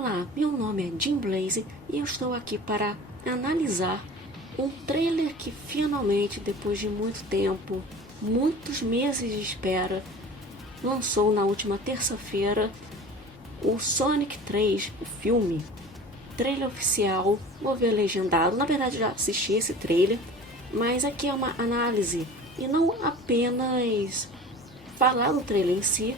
Olá, meu nome é Jim Blaze e eu estou aqui para analisar um trailer que finalmente, depois de muito tempo, muitos meses de espera, lançou na última terça-feira o Sonic 3, o filme. Trailer oficial, vou ver legendado. Na verdade já assisti esse trailer, mas aqui é uma análise e não apenas falar do trailer em si,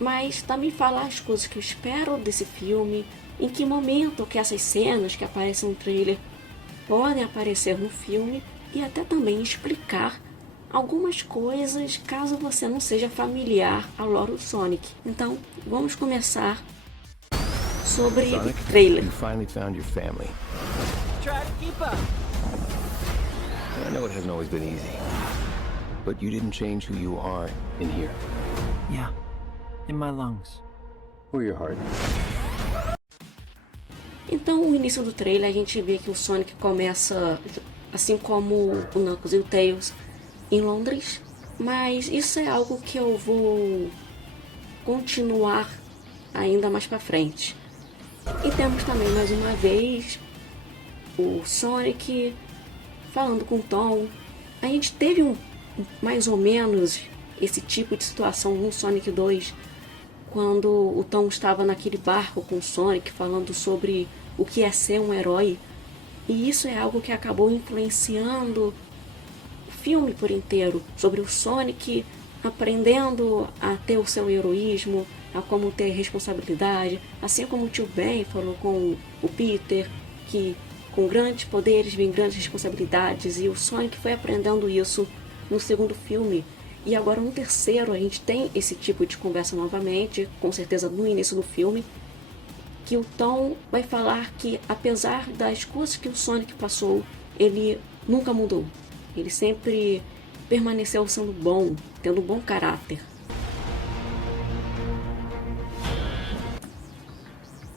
mas também falar as coisas que eu espero desse filme, em que momento que essas cenas que aparecem no trailer podem aparecer no filme e até também explicar algumas coisas caso você não seja familiar ao lore do Sonic. Então, vamos começar sobre Sonic, o trailer. you finally found your family. Try to keep up. I know it hasn't always been easy, but you didn't change who you are in here. Yeah, in my lungs. Or your heart. Então, no início do trailer, a gente vê que o Sonic começa, assim como o Knuckles e o Tails, em Londres. Mas isso é algo que eu vou continuar ainda mais pra frente. E temos também, mais uma vez, o Sonic falando com o Tom. A gente teve mais ou menos esse tipo de situação no Sonic 2, quando o Tom estava naquele barco com o Sonic falando sobre o que é ser um herói. E isso é algo que acabou influenciando o filme por inteiro, sobre o Sonic aprendendo a ter o seu heroísmo, a como ter responsabilidade, assim como o tio Ben falou com o Peter, que com grandes poderes vem grandes responsabilidades, e o Sonic foi aprendendo isso no segundo filme. E agora no terceiro a gente tem esse tipo de conversa novamente, com certeza no início do filme, que o Tom vai falar que apesar das coisas que o Sonic passou, ele nunca mudou. Ele sempre permaneceu sendo bom, tendo um bom caráter.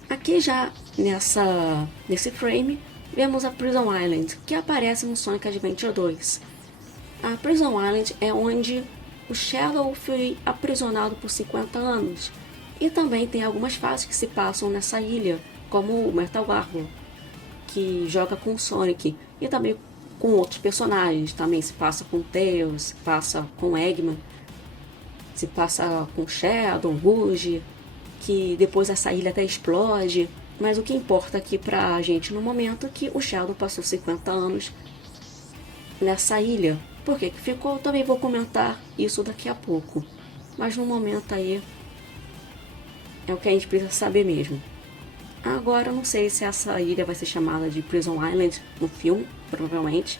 Aqui já nesse frame, vemos a Prison Island, que aparece no Sonic Adventure 2. A Prison Island é onde o Shadow foi aprisionado por 50 anos. E também tem algumas fases que se passam nessa ilha, como o Metal Warrior, que joga com o Sonic, e também com outros personagens. Também se passa com Tails, se passa com Eggman, se passa com Shadow, Rouge, que depois essa ilha até explode. Mas o que importa aqui pra gente no momento é que o Shadow passou 50 anos nessa ilha. Por que ficou? Eu também vou comentar isso daqui a pouco. Mas no momento aí é o que a gente precisa saber mesmo. Agora eu não sei se essa ilha vai ser chamada de Prison Island no filme, provavelmente.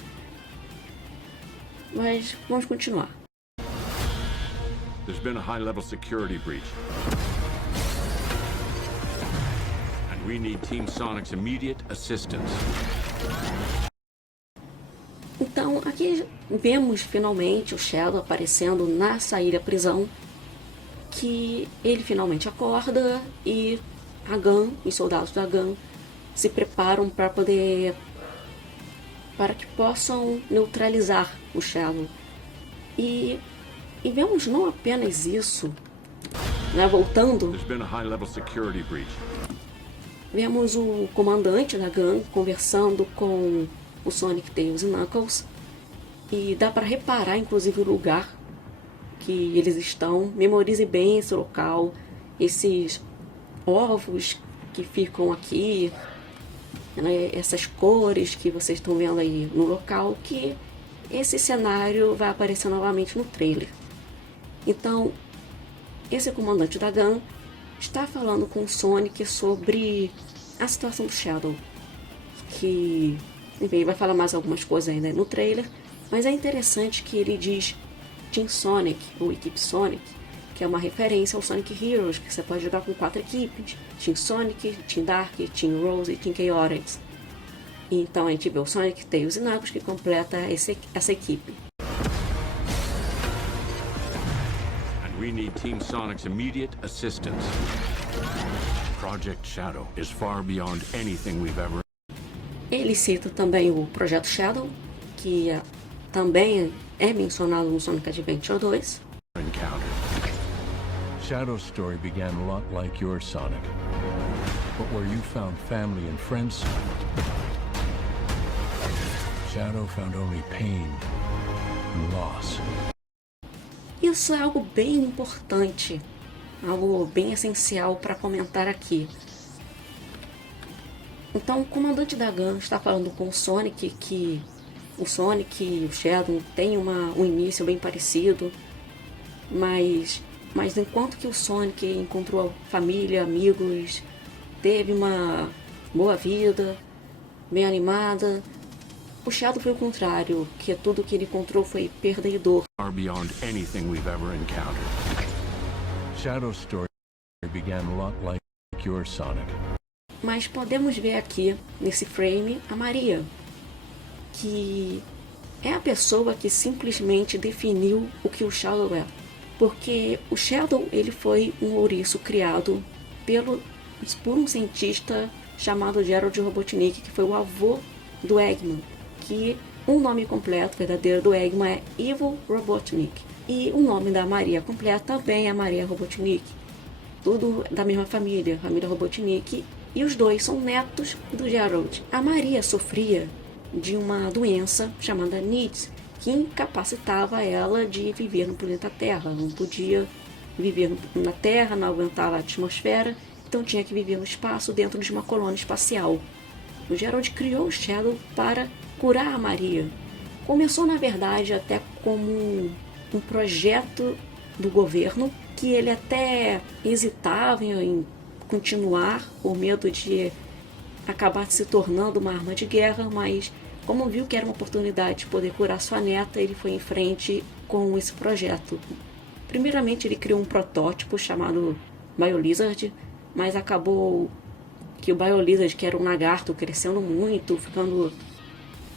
Mas vamos continuar. There's been a high-level security breach. And we need Team Sonic's immediate assistance. Então, aqui vemos finalmente o Shadow aparecendo nessa ilha prisão, que ele finalmente acorda e a Gun, os soldados da Gun, se preparam para que possam neutralizar o Shadow. E vemos não apenas isso, né, voltando, There's been a high-level security breach. vemos o comandante da Gun conversando com o Sonic, Tails e Knuckles, e dá para reparar inclusive o lugar que eles estão. Memorize bem esse local, esses ovos que ficam aqui, né, essas cores que vocês estão vendo aí no local, que esse cenário vai aparecer novamente no trailer. Então, esse comandante da Gun está falando com o Sonic sobre a situação do Shadow, que, enfim, vai falar mais algumas coisas ainda no trailer, mas é interessante que ele diz Team Sonic, ou Equipe Sonic, que é uma referência ao Sonic Heroes, que você pode jogar com 4 equipes, Team Sonic, Team Dark, Team Rose e Team Chaotix. Então a gente vê o Sonic, Tails e Knuckles que completa essa equipe. And we need Team Sonic's immediate assistance. Project Shadow is far beyond anything we've ever... Ele cita também o Projeto Shadow, que também é mencionado no Sonic Adventure 2. encountered. Shadow's story began a lot like yours, Sonic. But where you found family and friends, Shadow found only pain and loss. Isso é algo bem importante, algo bem essencial para comentar aqui. Então, o comandante da GUN está falando com o Sonic que o Sonic e o Shadow têm um início bem parecido, mas enquanto que o Sonic encontrou família, amigos, teve uma boa vida, bem animada, o Shadow foi o contrário, que tudo que ele encontrou foi perda e dor. Far beyond anything we've ever encountered. Shadow's story began a lot like yours, Sonic. Mas podemos ver aqui, nesse frame, a Maria, que é a pessoa que simplesmente definiu o que o Shadow é. Porque o Shadow, ele foi um ouriço criado por um cientista chamado Gerald Robotnik, que foi o avô do Eggman, que o nome completo verdadeiro do Eggman é Ivo Robotnik. E o nome da Maria completa também é Maria Robotnik. Tudo da mesma família Robotnik. E os dois são netos do Gerald. A Maria sofria de uma doença chamada NIDS, que incapacitava ela de viver no planeta Terra. Não podia viver na Terra, não aguentava a atmosfera, então tinha que viver no espaço dentro de uma colônia espacial. O Gerald criou o Shadow para curar a Maria. Começou, na verdade, até como um projeto do governo, que ele até hesitava em continuar por medo de acabar se tornando uma arma de guerra, mas como viu que era uma oportunidade de poder curar sua neta, ele foi em frente com esse projeto. Primeiramente ele criou um protótipo chamado BioLizard, mas acabou que o BioLizard, que era um lagarto crescendo muito, ficando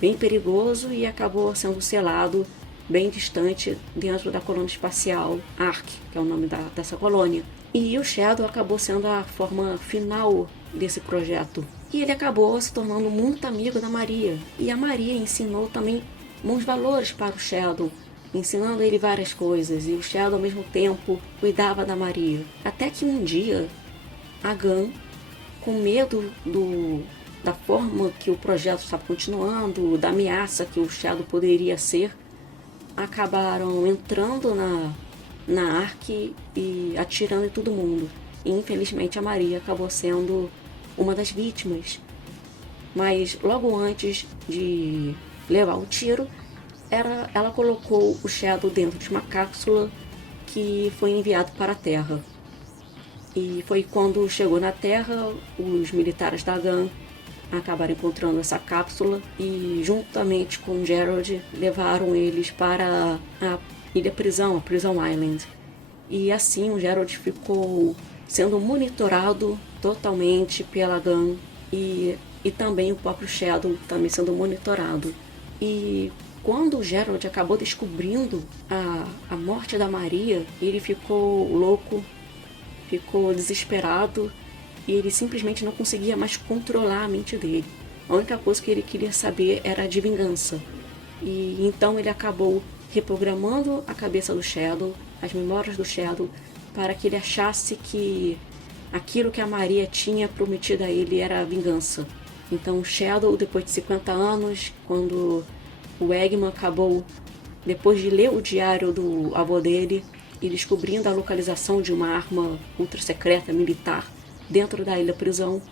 bem perigoso, e acabou sendo selado bem distante dentro da colônia espacial Ark, que é o nome dessa colônia. E o Shadow acabou sendo a forma final desse projeto. E ele acabou se tornando muito amigo da Maria. E a Maria ensinou também bons valores para o Shadow, ensinando ele várias coisas. E o Shadow, ao mesmo tempo, cuidava da Maria. Até que um dia, a GUN, com medo da forma que o projeto estava continuando, da ameaça que o Shadow poderia ser, acabaram entrando na Ark e atirando em todo mundo. E infelizmente a Maria acabou sendo uma das vítimas. Mas logo antes de levar o tiro, ela colocou o Shadow dentro de uma cápsula que foi enviado para a Terra. E foi quando chegou na Terra, os militares da GUN acabaram encontrando essa cápsula e, juntamente com Gerald, levaram eles para a ilha-prisão, a Prison Island. E assim o Gerald ficou sendo monitorado totalmente pela GUN e também o próprio Shadow também sendo monitorado. E quando o Gerald acabou descobrindo a morte da Maria, ele ficou louco, ficou desesperado e ele simplesmente não conseguia mais controlar a mente dele. A única coisa que ele queria saber era de vingança. E então ele acabou reprogramando a cabeça do Shadow, as memórias do Shadow, para que ele achasse que aquilo que a Maria tinha prometido a ele era a vingança. Então o Shadow, depois de 50 anos, quando o Eggman acabou, depois de ler o diário do avô dele e descobrindo a localização de uma arma ultra secreta militar dentro da ilha-prisão,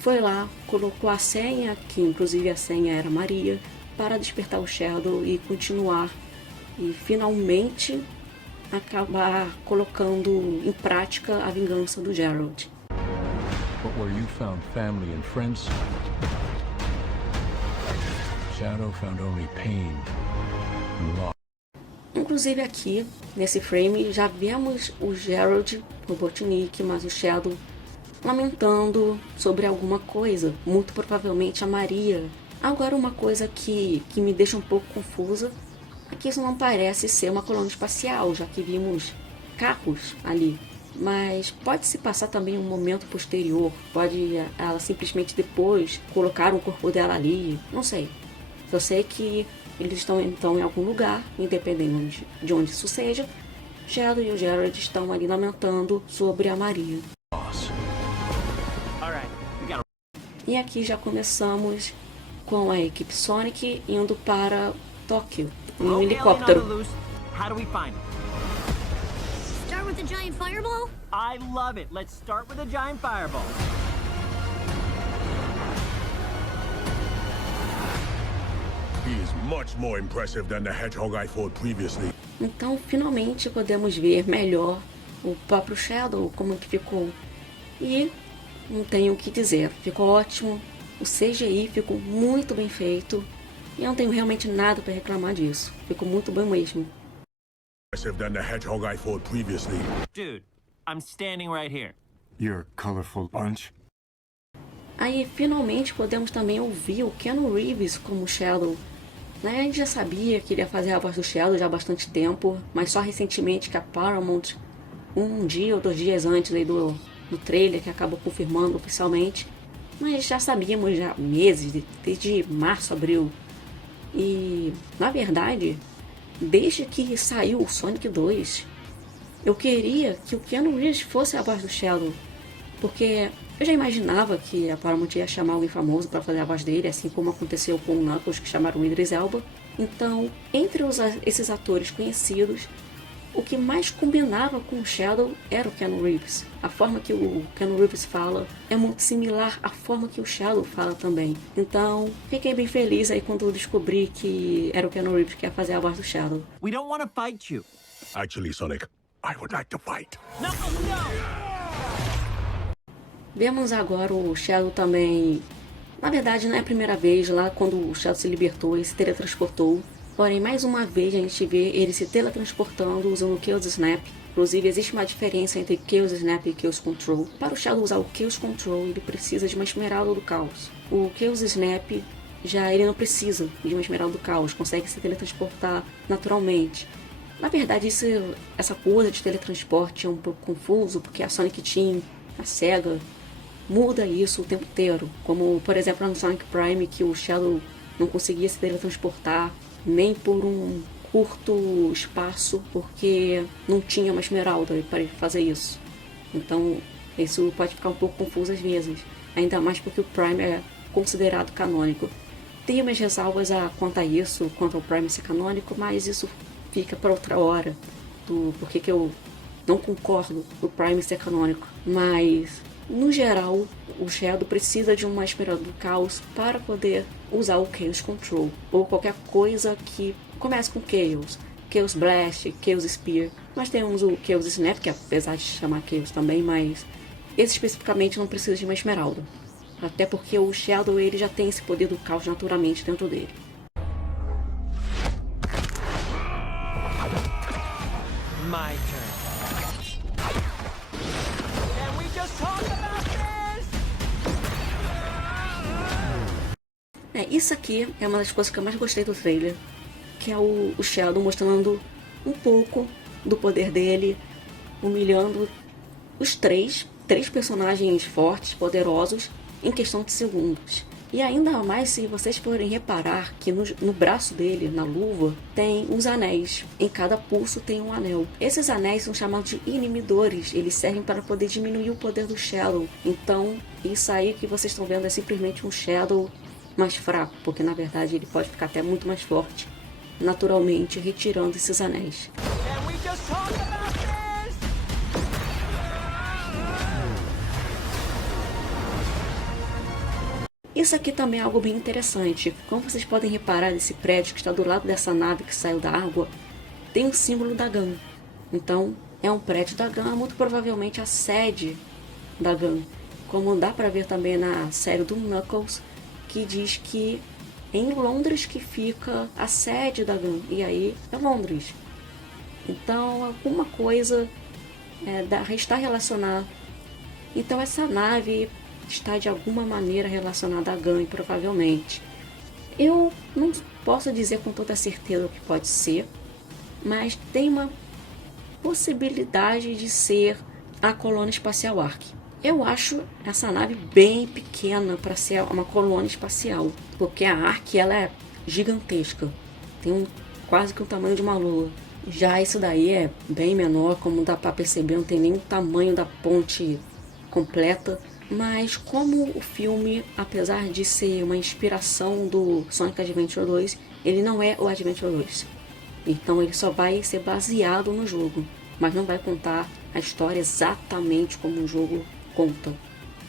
foi lá, colocou a senha, que inclusive a senha era Maria, para despertar o Shadow e continuar e finalmente acabar colocando em prática a vingança do Gerald. But where you found family and friends, Shadow found only pain and loss. Inclusive aqui, nesse frame, já vemos o Gerald Robotnik, mas o Shadow lamentando sobre alguma coisa, muito provavelmente a Maria. Agora, uma coisa que me deixa um pouco confusa é que isso não parece ser uma colônia espacial, já que vimos carros ali. Mas pode se passar também um momento posterior, pode ela simplesmente depois colocar o corpo dela ali, não sei. Só sei que eles estão então em algum lugar, independente de onde isso seja. Shadow e o Gerald estão ali lamentando sobre a Maria. All right. E aqui já começamos com a equipe Sonic indo para Tóquio em um Okay, helicóptero. Leonardo Luz, how do we find him? Start with the giant fireball? I love it. Let's start with a giant fireball. He is much more impressive than the hedgehog I fought previously. Então, finalmente podemos ver melhor o próprio Shadow, como que ficou. E não tenho o que dizer, ficou ótimo. O CGI ficou muito bem feito. E eu não tenho realmente nada para reclamar disso. Ficou muito bom mesmo. Impressive than the hedgehog I fought previously. Dude, I'm standing right here. You're a colorful bunch. Aí, finalmente, podemos também ouvir o Keanu Reeves como Shadow. Né? A gente já sabia que ele ia fazer a voz do Shadow já há bastante tempo, mas só recentemente que a Paramount, um dia ou 2 dias antes aí do trailer, que acabou confirmando oficialmente, mas já sabíamos já há meses, desde março, abril. E, na verdade, desde que saiu o Sonic 2, eu queria que o Keanu Reeves fosse a voz do Shadow, porque eu já imaginava que a Paramount ia chamar alguém famoso para fazer a voz dele, assim como aconteceu com o Knuckles, que chamaram o Idris Elba. Então, entre esses atores conhecidos, o que mais combinava com o Shadow era o Keanu Reeves. A forma que o Keanu Reeves fala é muito similar à forma que o Shadow fala também. Então, fiquei bem feliz aí quando descobri que era o Keanu Reeves que ia fazer a voz do Shadow. We don't want to fight you. Actually, Sonic, I would like to fight. No, no! Vemos agora o Shadow também. Na verdade, não é a primeira vez, lá quando o Shadow se libertou, ele se teletransportou. Porém, mais uma vez a gente vê ele se teletransportando usando o Chaos Snap. Inclusive, existe uma diferença entre Chaos Snap e Chaos Control. Para o Shadow usar o Chaos Control, ele precisa de uma Esmeralda do Caos. O Chaos Snap, já ele não precisa de uma Esmeralda do Caos, consegue se teletransportar naturalmente. Na verdade, essa coisa de teletransporte é um pouco confuso, porque a Sonic Team, a SEGA, muda isso o tempo inteiro. Como, por exemplo, no Sonic Prime, que o Shadow não conseguia se teletransportar nem por um curto espaço, porque não tinha uma esmeralda para ele fazer isso. Então, isso pode ficar um pouco confuso às vezes. Ainda mais porque o Prime é considerado canônico. Tem umas ressalvas quanto a isso, quanto ao Prime ser canônico, mas isso fica para outra hora. Porque que eu não concordo com o Prime ser canônico. Mas, no geral, o Shadow precisa de uma Esmeralda do Caos para poder usar o Chaos Control, ou qualquer coisa que comece com Chaos. Chaos Blast, Chaos Spear. Nós temos o Chaos Snap, que apesar de chamar Chaos também, mas esse especificamente não precisa de uma Esmeralda. Até porque o Shadow ele já tem esse poder do Caos naturalmente dentro dele. My turn. Can we just talk about this? Isso aqui é uma das coisas que eu mais gostei do trailer, que é o Shadow mostrando um pouco do poder dele, humilhando os três personagens fortes, poderosos, em questão de segundos. E ainda mais se vocês forem reparar que no braço dele, na luva, tem uns anéis. Em cada pulso tem um anel. Esses anéis são chamados de inibidores. Eles servem para poder diminuir o poder do Shadow. Então, isso aí que vocês estão vendo é simplesmente um Shadow mais fraco, porque na verdade ele pode ficar até muito mais forte, naturalmente retirando esses anéis. Can we just talk about this? Isso aqui também é algo bem interessante. Como vocês podem reparar nesse prédio que está do lado dessa nave que saiu da água, tem um símbolo da GAN. Então, é um prédio da GAN, muito provavelmente a sede da GAN. Como dá para ver também na série do Knuckles, que diz que é em Londres que fica a sede da GAN. E aí é Londres. Então, alguma coisa está relacionada. Então, essa nave está de alguma maneira relacionada a GAN, provavelmente. Eu não posso dizer com toda certeza o que pode ser, mas tem uma possibilidade de ser a colônia espacial Ark. Eu acho essa nave bem pequena para ser uma colônia espacial, porque a Ark ela é gigantesca, tem quase que o tamanho de uma lua. Já isso daí é bem menor, como dá para perceber, não tem nem o tamanho da ponte completa. Mas como o filme, apesar de ser uma inspiração do Sonic Adventure 2, ele não é o Adventure 2. Então ele só vai ser baseado no jogo, mas não vai contar a história exatamente como o jogo conta.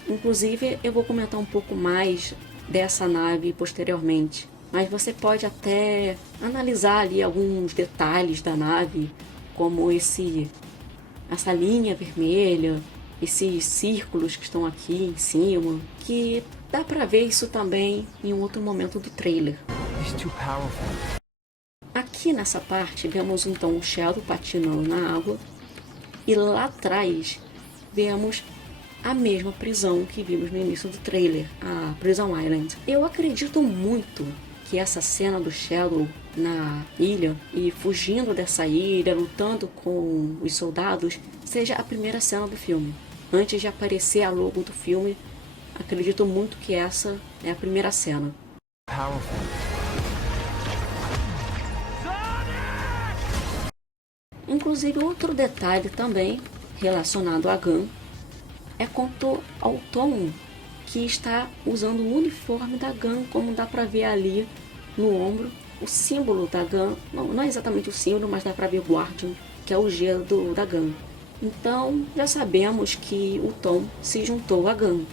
Inclusive eu vou comentar um pouco mais dessa nave posteriormente, mas você pode até analisar ali alguns detalhes da nave, como essa linha vermelha, esses círculos que estão aqui em cima, que dá pra ver isso também em um outro momento do trailer. He's too powerful. Aqui nessa parte vemos então o Shadow patinando na água e lá atrás vemos a mesma prisão que vimos no início do trailer, a Prison Island. Eu acredito muito que essa cena do Shadow na ilha e fugindo dessa ilha, lutando com os soldados, seja a primeira cena do filme. Antes de aparecer a logo do filme, acredito muito que essa é a primeira cena. Powerful. Inclusive, outro detalhe também relacionado a Gun é quanto ao Tom, que está usando o uniforme da Gun, como dá pra ver ali no ombro. O símbolo da Gun, não é exatamente o símbolo, mas dá pra ver o Guardian, que é o G da Gun. Então, já sabemos que o Tom se juntou a Gun.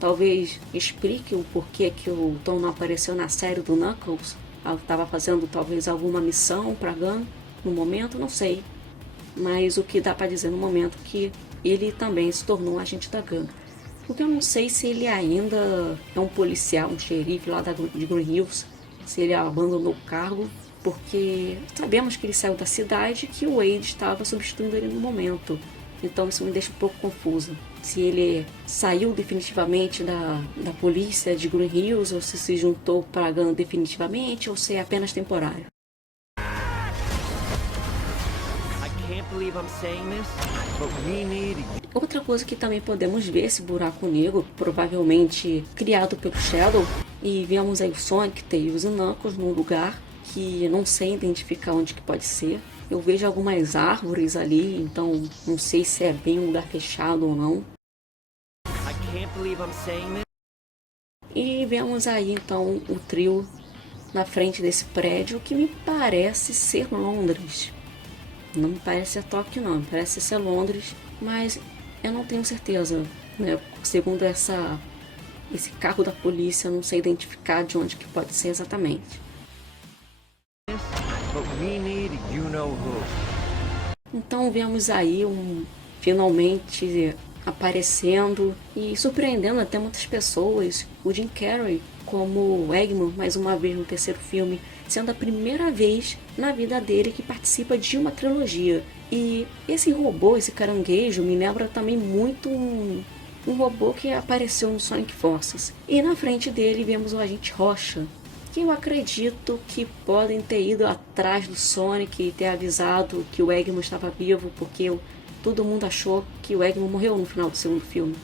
Talvez explique o porquê que o Tom não apareceu na série do Knuckles. Ela estava fazendo talvez alguma missão para Gun no momento, não sei. Mas o que dá para dizer no momento é que ele também se tornou um agente da Gun. Porque eu não sei se ele ainda é um policial, um xerife lá de Green Hills, se ele abandonou o cargo, porque sabemos que ele saiu da cidade e que o Wade estava substituindo ele no momento. Então isso me deixa um pouco confuso. Se ele saiu definitivamente da polícia de Green Hills, ou se juntou para a Gun definitivamente, ou se é apenas temporário. Outra coisa que também podemos ver, esse buraco negro, provavelmente criado pelo Shadow, e vemos aí o Sonic, Tails e Knuckles num lugar que não sei identificar onde que pode ser. Eu vejo algumas árvores ali, então não sei se é bem um lugar fechado ou não. E vemos aí então o trio na frente desse prédio, que me parece ser Londres. Não me parece ser Tóquio não, me parece ser Londres, mas eu não tenho certeza, né? Segundo esse carro da polícia, eu não sei identificar de onde que pode ser exatamente. Então vemos aí finalmente aparecendo e surpreendendo até muitas pessoas, o Jim Carrey como Eggman, mais uma vez no terceiro filme, sendo a primeira vez na vida dele que participa de uma trilogia. E esse robô, esse caranguejo, me lembra também muito um robô que apareceu no Sonic Forces. E na frente dele vemos o Agente Rocha, que eu acredito que podem ter ido atrás do Sonic e ter avisado que o Eggman estava vivo, porque todo mundo achou que o Eggman morreu no final do segundo filme.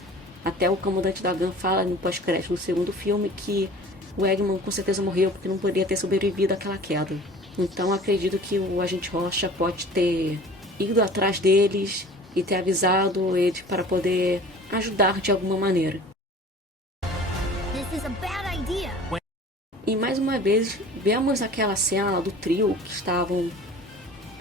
Até o comandante da Gun fala no pós-crédito do segundo filme que o Eggman com certeza morreu porque não poderia ter sobrevivido àquela queda. Então acredito que o Agente Rocha pode ter ido atrás deles e ter avisado eles para poder ajudar de alguma maneira. This is a bad idea. E mais uma vez vemos aquela cena do trio que estavam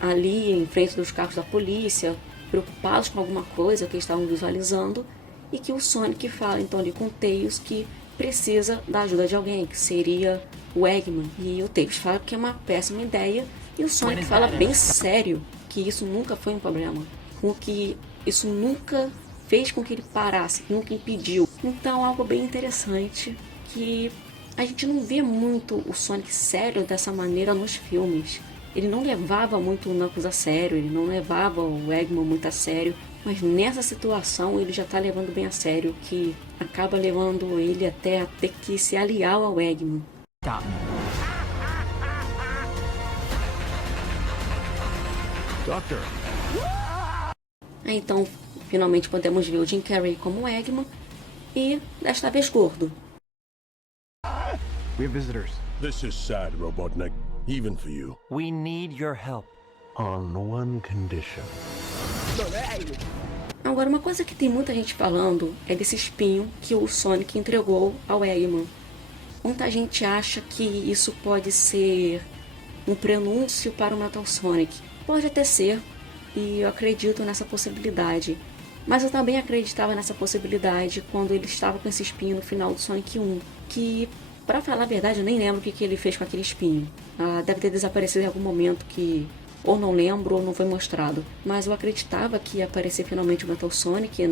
ali em frente dos carros da polícia, preocupados com alguma coisa que eles estavam visualizando, e que o Sonic fala então ali com o Tails que precisa da ajuda de alguém, que seria o Eggman. E o Tails fala que é uma péssima ideia, e o Sonic fala bem sério que isso nunca foi um problema, com que isso nunca fez com que ele parasse, nunca impediu. Então algo bem interessante, que a gente não vê muito o Sonic sério dessa maneira nos filmes. Ele não levava muito o Knuckles a sério, ele não levava o Eggman muito a sério, mas nessa situação ele já tá levando bem a sério, que acaba levando ele até a ter que se aliar ao Eggman. Doctor! Então, finalmente podemos ver o Jim Carrey como Eggman, e desta vez gordo. We have visitors. This is sad, Robotnik. Even for you. We need your help. On one condition. Agora, uma coisa que tem muita gente falando é desse espinho que o Sonic entregou ao Eggman. Muita gente acha que isso pode ser um prenúncio para o Metal Sonic. Pode até ser, e eu acredito nessa possibilidade. Mas eu também acreditava nessa possibilidade quando ele estava com esse espinho no final do Sonic 1. Que, pra falar a verdade, eu nem lembro o que ele fez com aquele espinho. Deve ter desaparecido em algum momento que ou não lembro ou não foi mostrado. Mas eu acreditava que ia aparecer finalmente o Metal Sonic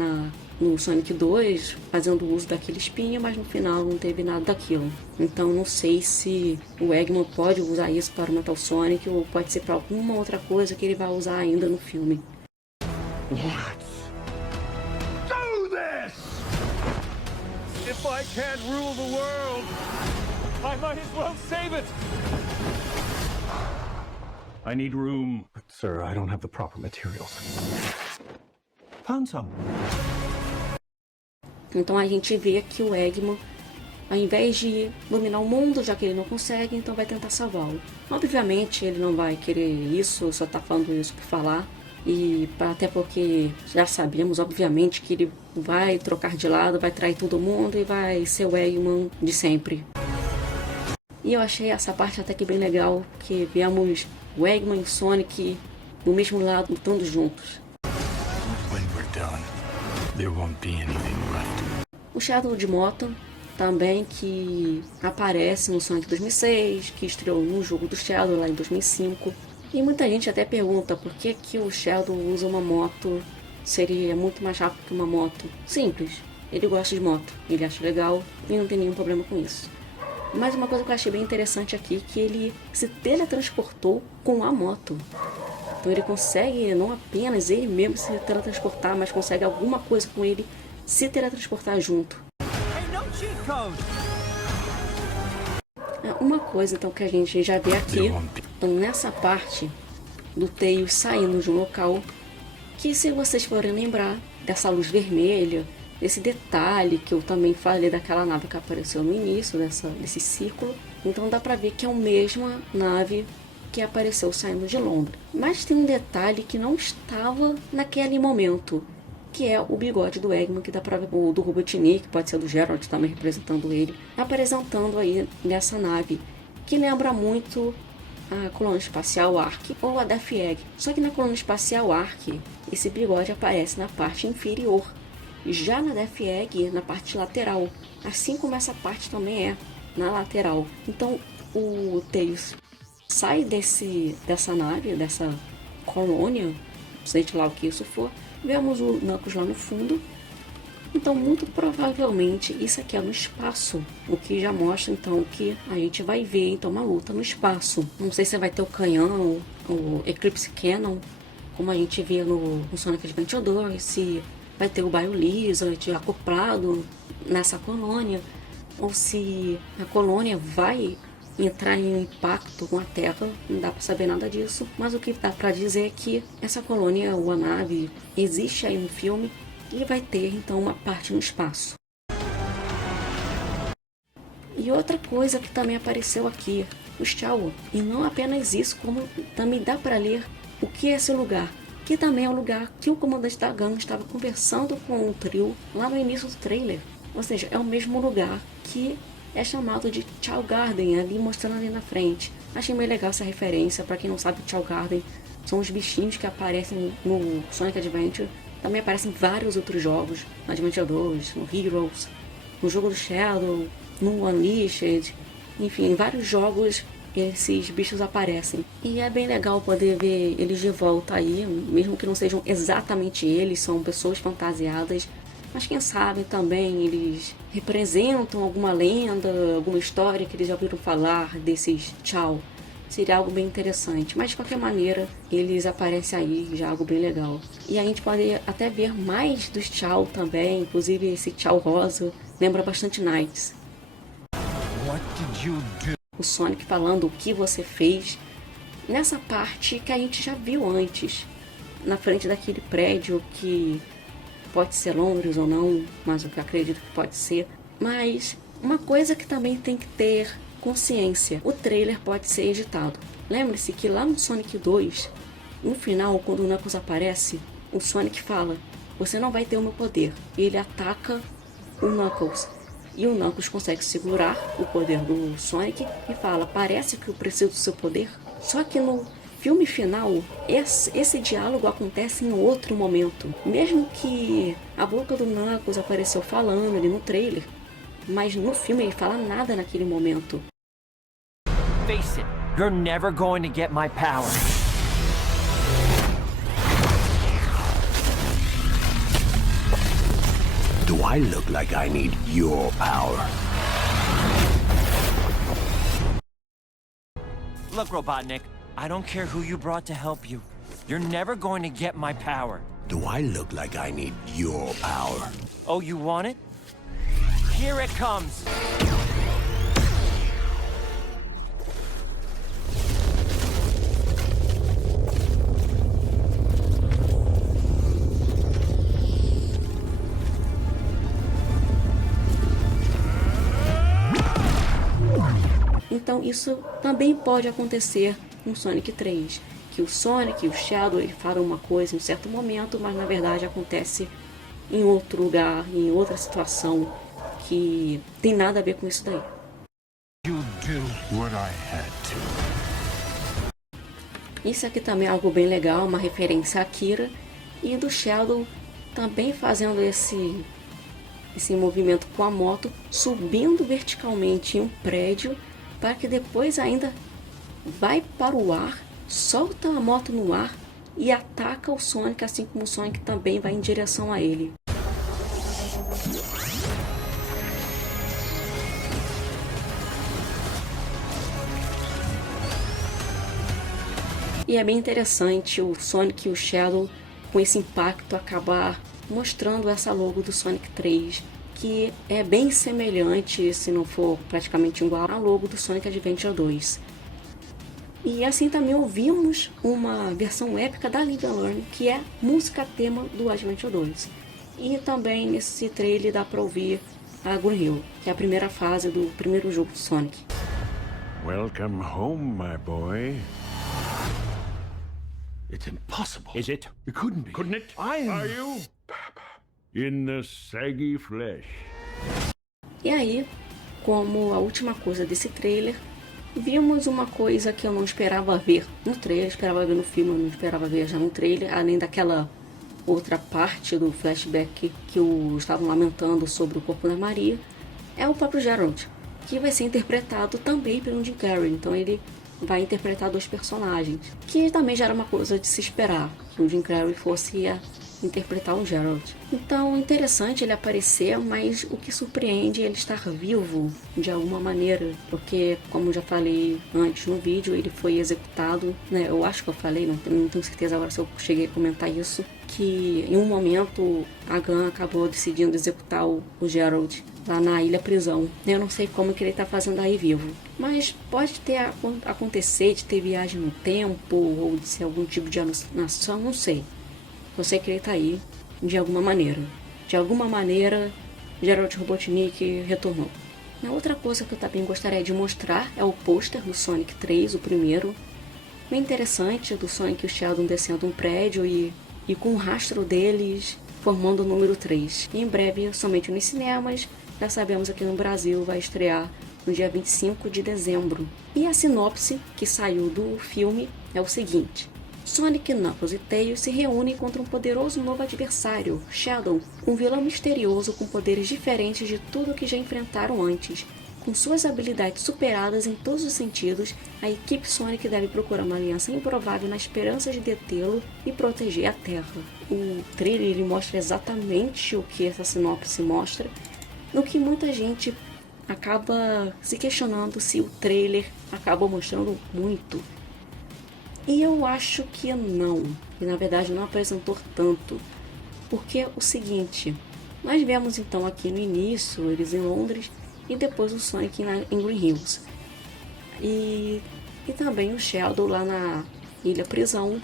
no Sonic 2, fazendo uso daquele espinho, mas no final não teve nada daquilo. Então não sei se o Eggman pode usar isso para o Metal Sonic ou pode ser para alguma outra coisa que ele vai usar ainda no filme. Do this! If I can't rule the world, I might as well save it! I need room. But, sir, I don't have the proper materials. Found some. Então a gente vê que o Eggman, ao invés de dominar o mundo, já que ele não consegue, então vai tentar salvá-lo. Obviamente ele não vai querer isso, só tá falando isso por falar. E até porque já sabemos, obviamente, que ele vai trocar de lado, vai trair todo mundo e vai ser o Eggman de sempre. E eu achei essa parte até que bem legal, porque vemos o Eggman e o Sonic do mesmo lado, lutando juntos. When we're done, there won't be anything left. O Shadow de moto também, que aparece no Sonic 2006, que estreou no jogo do Shadow lá em 2005. E muita gente até pergunta por que o Shadow usa uma moto, seria muito mais rápido que uma moto. Simples, ele gosta de moto, ele acha legal e não tem nenhum problema com isso. Mas uma coisa que eu achei bem interessante aqui, que ele se teletransportou com a moto. Então ele consegue não apenas ele mesmo se teletransportar, mas consegue alguma coisa com ele se teletransportar junto. Uma coisa então que a gente já vê aqui, então nessa parte do Tails saindo de um local, que se vocês forem lembrar dessa luz vermelha, esse detalhe que eu também falei daquela nave que apareceu no início desse círculo, então dá pra ver que é a mesma nave que apareceu saindo de Londres. Mas tem um detalhe que não estava naquele momento, que é o bigode do Eggman, que dá pra ver, o do Robotnik, que pode ser do Gerald também representando ele, apresentando aí nessa nave, que lembra muito a colônia espacial Ark ou a Death Egg. Só que na colônia espacial Ark, esse bigode aparece na parte inferior, já na Death Egg na parte lateral, assim como essa parte também é na lateral. Então o Tails sai dessa nave, dessa colônia, seja lá o que isso for, vemos o Knuckles lá no fundo. Então muito provavelmente isso aqui é no espaço, o que já mostra então que a gente vai ver então uma luta no espaço. Não sei se vai ter o canhão, o Eclipse Cannon, como a gente vê no Sonic Adventure 2, se vai ter o Bio-Lizard acoplado nessa colônia, ou se a colônia vai entrar em impacto com a Terra, não dá para saber nada disso, mas o que dá para dizer é que essa colônia, ou a nave, existe aí no filme e vai ter então uma parte no espaço. E outra coisa que também apareceu aqui, o Chao, e não apenas isso, como também dá para ler o que é esse lugar, que também é o lugar que o comandante da gangue estava conversando com o trio lá no início do trailer. Ou seja, é o mesmo lugar que é chamado de Chao Garden, ali mostrando ali na frente. Achei bem legal essa referência. Para quem não sabe, Chao Garden são os bichinhos que aparecem no Sonic Adventure. Também aparecem em vários outros jogos, no Adventure 2, no Heroes, no jogo do Shadow, no Unleashed, enfim, em vários jogos esses bichos aparecem. E é bem legal poder ver eles de volta aí, mesmo que não sejam exatamente eles, são pessoas fantasiadas. Mas quem sabe também eles representam alguma lenda, alguma história que eles já ouviram falar desses Chao. Seria algo bem interessante. Mas de qualquer maneira, eles aparecem aí, já algo bem legal. E a gente pode até ver mais dos Chao também, inclusive esse Chao rosa, lembra bastante Knights. What did you do? O Sonic falando o que você fez nessa parte que a gente já viu antes, na frente daquele prédio que pode ser Londres ou não, mas eu acredito que pode ser. Mas uma coisa que também tem que ter consciência, o trailer pode ser editado. Lembre-se que lá no Sonic 2, no final, quando o Knuckles aparece, o Sonic fala: você não vai ter o meu poder. E ele ataca o Knuckles. E o Knuckles consegue segurar o poder do Sonic e fala, parece que eu preciso do seu poder. Só que no filme final, esse diálogo acontece em outro momento. Mesmo que a boca do Knuckles apareceu falando ali no trailer, mas no filme ele fala nada naquele momento. Face it, you're never going to get my power. Do I look like I need your power? Look, Robotnik, I don't care who you brought to help you. You're never going to get my power. Do I look like I need your power? Oh, you want it? Here it comes! Então isso também pode acontecer no Sonic 3, que o Sonic e o Shadow ele falam uma coisa em um certo momento, mas na verdade acontece em outro lugar, em outra situação, que tem nada a ver com isso daí. You do what I had to. Isso aqui também é algo bem legal, uma referência a Akira, e do Shadow também fazendo esse movimento com a moto, subindo verticalmente em um prédio, para que depois ainda vai para o ar, solta a moto no ar e ataca o Sonic, assim como o Sonic também vai em direção a ele. E é bem interessante o Sonic e o Shadow, com esse impacto, acabar mostrando essa logo do Sonic 3, que é bem semelhante, se não for praticamente igual, à logo do Sonic Adventure 2. E assim também ouvimos uma versão épica da Live Learn, que é música tema do Adventure 2. E também nesse trailer dá pra ouvir a Green Hill, que é a primeira fase do primeiro jogo do Sonic. Welcome home, my boy. It's impossible. Is it? It couldn't be. Couldn't it? Are you? In the saggy flesh. E aí, como a última coisa desse trailer, vimos uma coisa que eu não esperava ver no trailer, esperava ver no filme, eu não esperava ver já no trailer, além daquela outra parte do flashback que estavam lamentando sobre o corpo da Maria, é o próprio Gerald, que vai ser interpretado também pelo Jim Carrey, então ele vai interpretar dois personagens, que também já era uma coisa de se esperar, que o Jim Carrey fosse interpretar o Gerald. Então, interessante ele aparecer, mas o que surpreende é ele estar vivo de alguma maneira, porque, como já falei antes no vídeo, ele foi executado, né? Eu acho que eu falei, não tenho certeza agora se eu cheguei a comentar isso, que em um momento a Gunn acabou decidindo executar o Gerald lá na ilha prisão. Eu não sei como que ele tá fazendo aí vivo, mas pode ter acontecer de ter viagem no tempo ou de ser algum tipo de alucinação, não sei. Eu sei que ele tá aí de alguma maneira. De alguma maneira, Gerald Robotnik retornou. A outra coisa que eu também gostaria de mostrar é o pôster do Sonic 3, o primeiro. Bem interessante, do Sonic e o Sheldon descendo um prédio e com o rastro deles formando o número 3. E em breve, somente nos cinemas, já sabemos aqui no Brasil, vai estrear no dia 25 de dezembro. E a sinopse que saiu do filme é o seguinte: Sonic, Knuckles e Tails se reúnem contra um poderoso novo adversário, Shadow, um vilão misterioso com poderes diferentes de tudo que já enfrentaram antes. Com suas habilidades superadas em todos os sentidos, a equipe Sonic deve procurar uma aliança improvável na esperança de detê-lo e proteger a Terra. O trailer ele mostra exatamente o que essa sinopse mostra, no que muita gente acaba se questionando se o trailer acaba mostrando muito. E eu acho que não, que na verdade não apresentou tanto, porque o seguinte, nós vemos então aqui no início eles em Londres e depois o Sonic em Green Hills, e também o Sheldon lá na ilha prisão,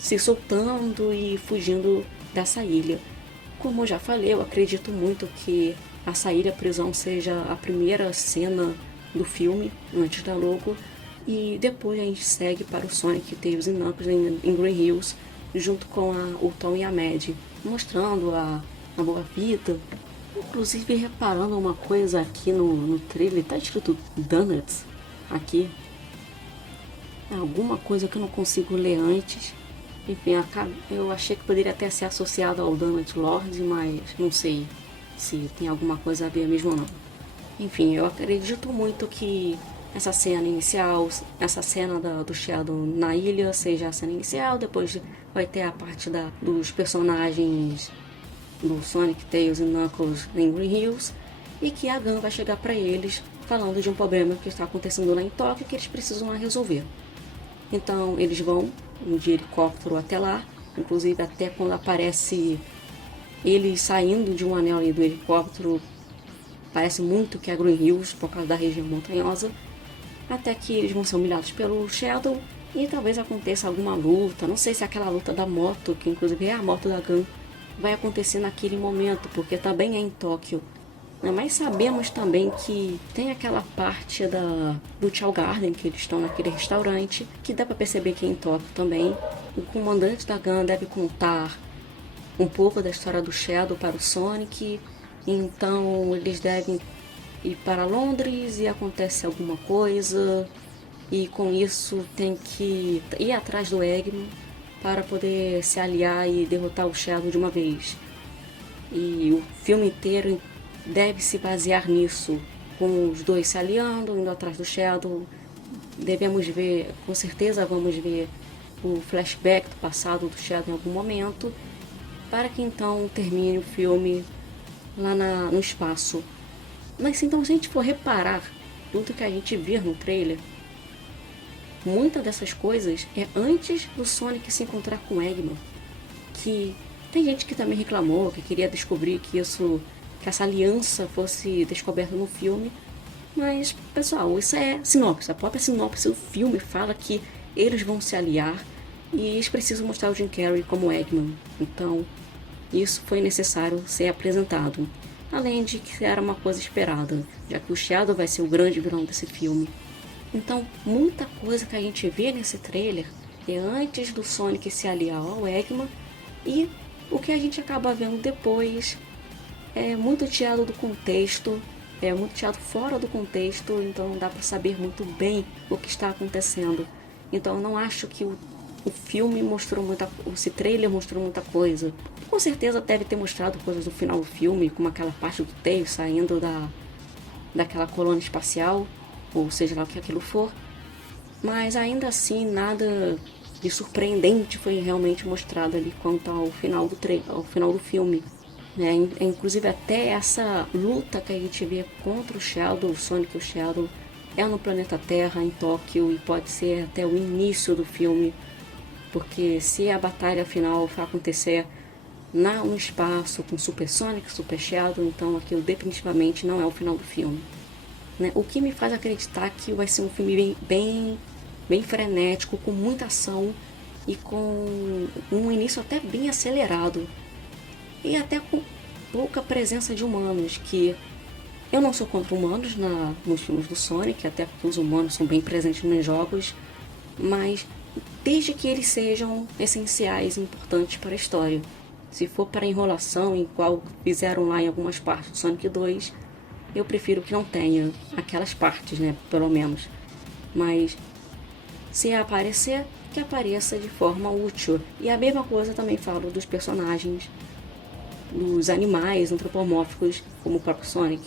se soltando e fugindo dessa ilha. Como eu já falei, eu acredito muito que essa ilha prisão seja a primeira cena do filme, antes da logo, e depois a gente segue para o Sonic, Tails e Knuckles em Green Hills, junto com o Tom e a Mad. mostrando a boa vida. Inclusive, reparando uma coisa aqui no trailer, tá escrito Donuts aqui. É alguma coisa que eu não consigo ler antes. Enfim, eu achei que poderia até ser associado ao Donut Lord, mas não sei se tem alguma coisa a ver mesmo ou não. Enfim, eu acredito muito que essa cena inicial, essa cena do Shadow na ilha seja a cena inicial, depois vai ter a parte dos personagens do Sonic, Tails e Knuckles em Green Hills, e que a Gun vai chegar para eles falando de um problema que está acontecendo lá em Tóquio que eles precisam lá resolver. Então eles vão de helicóptero até lá, inclusive até quando aparece eles saindo de um anel ali do helicóptero, parece muito que é Green Hills por causa da região montanhosa, até que eles vão ser humilhados pelo Shadow e talvez aconteça alguma luta, não sei se é aquela luta da moto, que inclusive é a moto da Gun, vai acontecer naquele momento, porque também é em Tóquio. Mas sabemos também que tem aquela parte do Chao Garden, que eles estão naquele restaurante, que dá para perceber que é em Tóquio também. O comandante da Gun deve contar um pouco da história do Shadow para o Sonic, então eles devem ir para Londres e acontece alguma coisa, e com isso tem que ir atrás do Eggman para poder se aliar e derrotar o Shadow de uma vez. E o filme inteiro deve se basear nisso, com os dois se aliando, indo atrás do Shadow. Devemos ver, com certeza vamos ver o flashback do passado do Shadow em algum momento, para que então termine o filme lá no espaço. Mas então, se a gente for reparar tudo que a gente vê no trailer, muitas dessas coisas é antes do Sonic se encontrar com o Eggman. Que tem gente que também reclamou, que queria descobrir que essa aliança fosse descoberta no filme. Mas, pessoal, isso é sinopse. A própria sinopse do filme fala que eles vão se aliar e eles precisam mostrar o Jim Carrey como Eggman. Então, isso foi necessário ser apresentado. Além de que era uma coisa esperada, já que o Shadow vai ser o grande vilão desse filme. Então, muita coisa que a gente vê nesse trailer é antes do Sonic se aliar ao Eggman, e o que a gente acaba vendo depois é muito tirado do contexto, é muito tirado fora do contexto, então não dá para saber muito bem o que está acontecendo. Então eu não acho que o filme mostrou esse trailer mostrou muita coisa. Com certeza deve ter mostrado coisas do final do filme, como aquela parte do Tails saindo daquela colônia espacial, ou seja lá o que aquilo for, mas ainda assim nada de surpreendente foi realmente mostrado ali quanto ao final do filme, né? Inclusive até essa luta que a gente vê contra o Shadow, o Sonic e o Shadow, é no planeta Terra, em Tóquio, e pode ser até o início do filme, porque se a batalha final for acontecer no espaço com Super Sonic, Super Shadow, então aquilo definitivamente não é o final do filme. Né? O que me faz acreditar que vai ser um filme bem frenético, com muita ação e com um início até bem acelerado. E até com pouca presença de humanos, que eu não sou contra humanos nos filmes do Sonic, até porque os humanos são bem presentes nos jogos, mas desde que eles sejam essenciais e importantes para a história. Se for para enrolação, em qual fizeram lá em algumas partes do Sonic 2, eu prefiro que não tenha aquelas partes, né, pelo menos. Mas se aparecer, que apareça de forma útil. E a mesma coisa também falo dos personagens, dos animais antropomórficos, como o próprio Sonic.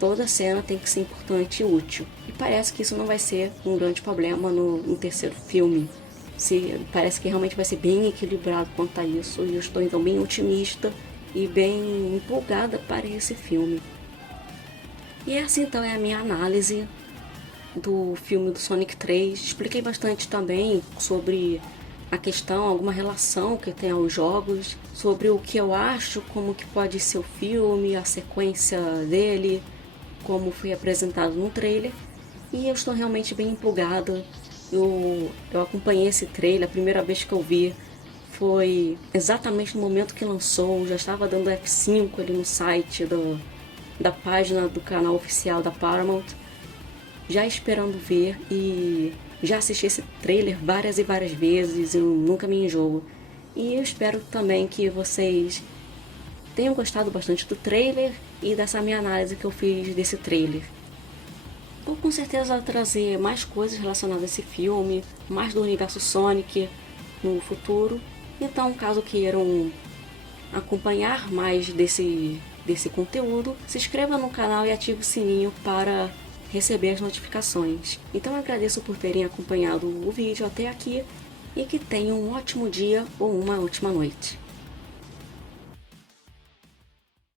Toda cena tem que ser importante e útil. E parece que isso não vai ser um grande problema no terceiro filme. Parece que realmente vai ser bem equilibrado quanto a isso. E eu estou então bem otimista e bem empolgada para esse filme. E essa então é a minha análise do filme do Sonic 3. Expliquei bastante também sobre a questão, alguma relação que tem aos jogos, sobre o que eu acho, como que pode ser o filme, a sequência dele, como foi apresentado no trailer. E eu estou realmente bem empolgada. Eu acompanhei esse trailer, a primeira vez que eu vi foi exatamente no momento que lançou, já estava dando F5 ali no site da página do canal oficial da Paramount, já esperando ver, e já assisti esse trailer várias e várias vezes, eu nunca me enjoo. E eu espero também que vocês tenham gostado bastante do trailer e dessa minha análise que eu fiz desse trailer. Vou com certeza trazer mais coisas relacionadas a esse filme, mais do universo Sonic no futuro. Então, caso queiram acompanhar mais desse conteúdo, se inscreva no canal e ative o sininho para receber as notificações. Então eu agradeço por terem acompanhado o vídeo até aqui e que tenham um ótimo dia ou uma ótima noite.